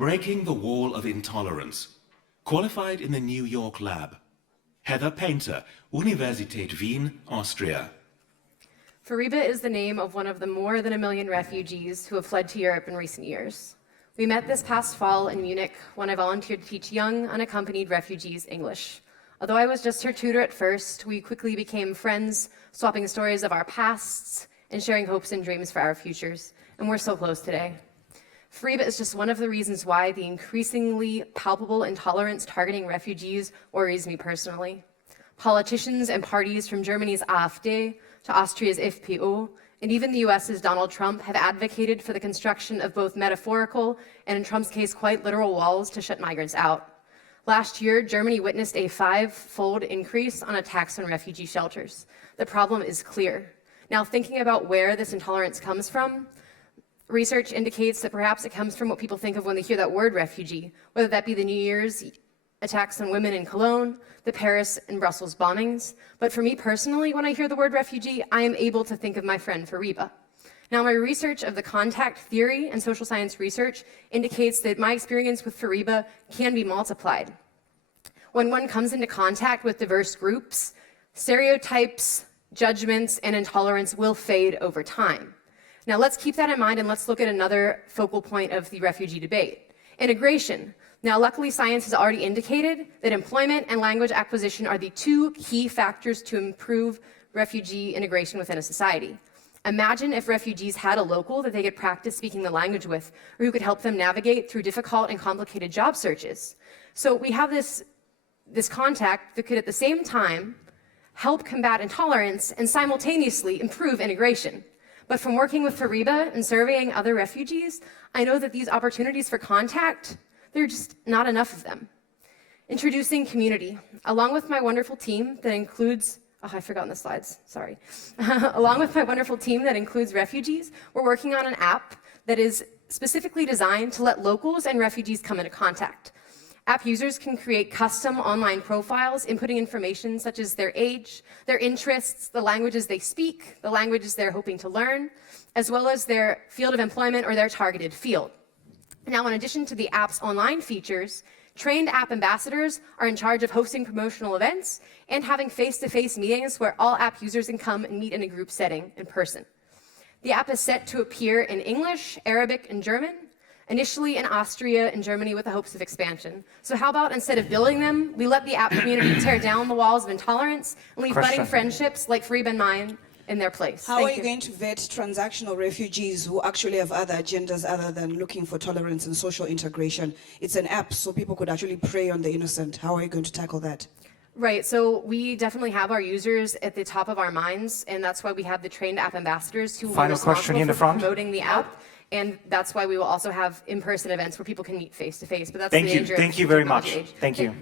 Breaking the Wall of Intolerance. Qualified in the New York lab. Heather Painter, Universität Wien, Austria. Fariba is the name of one of the more than 1 million refugees who have fled to Europe in recent years. We met this past fall in Munich when I volunteered to teach young, unaccompanied refugees English. Although I was just her tutor at first, we quickly became friends, swapping stories of our pasts and sharing hopes and dreams for our futures. And we're so close today. Fariba is just one of the reasons why the increasingly palpable intolerance targeting refugees worries me personally. Politicians and parties from Germany's AfD to Austria's FPO, and even the US's Donald Trump have advocated for the construction of both metaphorical and, in Trump's case, quite literal walls to shut migrants out. Last year, Germany witnessed a 5-fold increase on attacks on refugee shelters. The problem is clear. Now, thinking about where this intolerance comes from, research indicates that perhaps it comes from what people think of when they hear that word refugee, whether that be the New Year's attacks on women in Cologne, the Paris and Brussels bombings. But for me personally, when I hear the word refugee, I am able to think of my friend Fariba. Now, my research of the contact theory and social science research indicates that my experience with Fariba can be multiplied. When one comes into contact with diverse groups, stereotypes, judgments, and intolerance will fade over time. Now, let's keep that in mind and let's look at another focal point of the refugee debate: integration. Now, luckily, science has already indicated that employment and language acquisition are the two key factors to improve refugee integration within a society. Imagine if refugees had a local that they could practice speaking the language with, or who could help them navigate through difficult and complicated job searches. So we have this contact that could at the same time help combat intolerance and simultaneously improve integration. But from working with Fariba and surveying other refugees, I know that these opportunities for contact, there are just not enough of them. Introducing community. Along with my wonderful team that includes, I've forgotten the slides, sorry. Along with my wonderful team that includes refugees, we're working on an app that is specifically designed to let locals and refugees come into contact. App users can create custom online profiles, inputting information such as their age, their interests, the languages they speak, the languages they're hoping to learn, as well as their field of employment or their targeted field. Now, in addition to the app's online features, trained app ambassadors are in charge of hosting promotional events and having face-to-face meetings where all app users can come and meet in a group setting in person. The app is set to appear in English, Arabic, and German, initially in Austria and Germany with the hopes of expansion. So how about instead of building them, we let the app community tear down the walls of intolerance and leave budding friendships like Fariba and mine in their place. How are you going to vet transactional refugees who actually have other agendas other than looking for tolerance and social integration? It's an app, so people could actually prey on the innocent. How are you going to tackle that? Right, so we definitely have our users at the top of our minds, and that's why we have the trained app ambassadors who are responsible for promoting the app. And that's why we will also have in-person events where people can meet face-to-face. But that's the danger. Thank you very much. Thank you.